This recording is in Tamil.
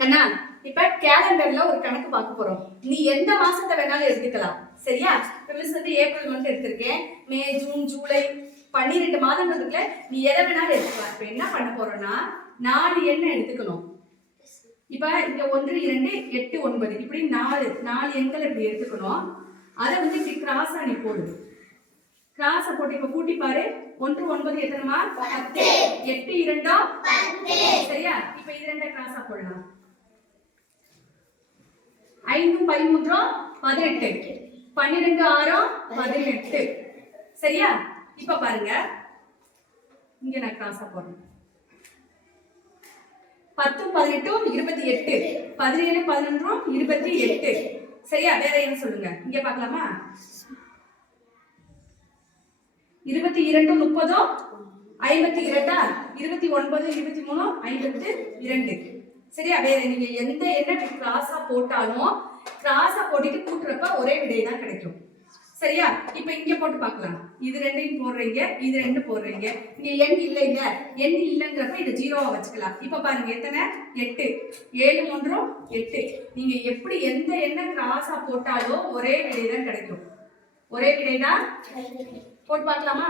கண்ணா, இப்ப கேலண்டர்ல ஒரு கணக்கு பார்க்க போறோம். நீ எந்த மாசத்தை வேணாலும் எடுத்துக்கலாம். சரியா? இப்ப மிஸ் வந்து ஏப்ரல் மந்த் எடுத்திருக்கேன். மே, ஜூன், ஜூலை 12 மாதங்கள் இருக்குல்ல, நீ எதை வேணாலும் எடுத்துக்கலாம். இப்ப என்ன பண்ண போறோம்னா 4 எண்ணை எடுத்துக்கணும். இப்ப இங்க 1, 2, 8, 9 இப்படி 4 எண்கள் இப்படி எடுத்துக்கணும். அதை வந்து இப்படி கிராஸா நீ போடு. கிராஸ போட்டு இப்ப கூட்டி பாரு. 1 9 எத்தனைமா? 10. 8 2 10. சரியா? இப்ப இது ரெண்ட கிராஸா போடலாம். 5 13 18. 12 6 18. சரியா? இப்ப பாருங்க, இங்க நான் கிராஸா போடுறேன். 10 18 28. 17 11 28. சரியா? வேற என்ன சொல்லுங்க? இங்க பார்க்கலாமா? 22 30 52 29 23 52. சரியா? வேற நீங்க எந்த எண்ணை கிராஸா போட்டாலும் கிராஸா போட்டுட்டு கூட்டுறப்ப ஒரே விடை தான் கிடைக்கும். சரியா? இப்ப இங்க போட்டு பார்க்கலாம். இது ரெண்டையும் போடுறீங்க, இது ரெண்டு போடுறீங்க. இங்க எண் இல்லைங்க, எண் இல்லைங்கிறப்ப இதை ஜீரோவா வச்சுக்கலாம். இப்ப பாருங்க எத்தனை? 8. 7 3 8. நீங்க எப்படி எந்த எண்ணை கிராஸா போட்டாலும் ஒரே விடை தான் கிடைக்கும். ஒரே விடை தான். போட்டு பார்க்கலாமா?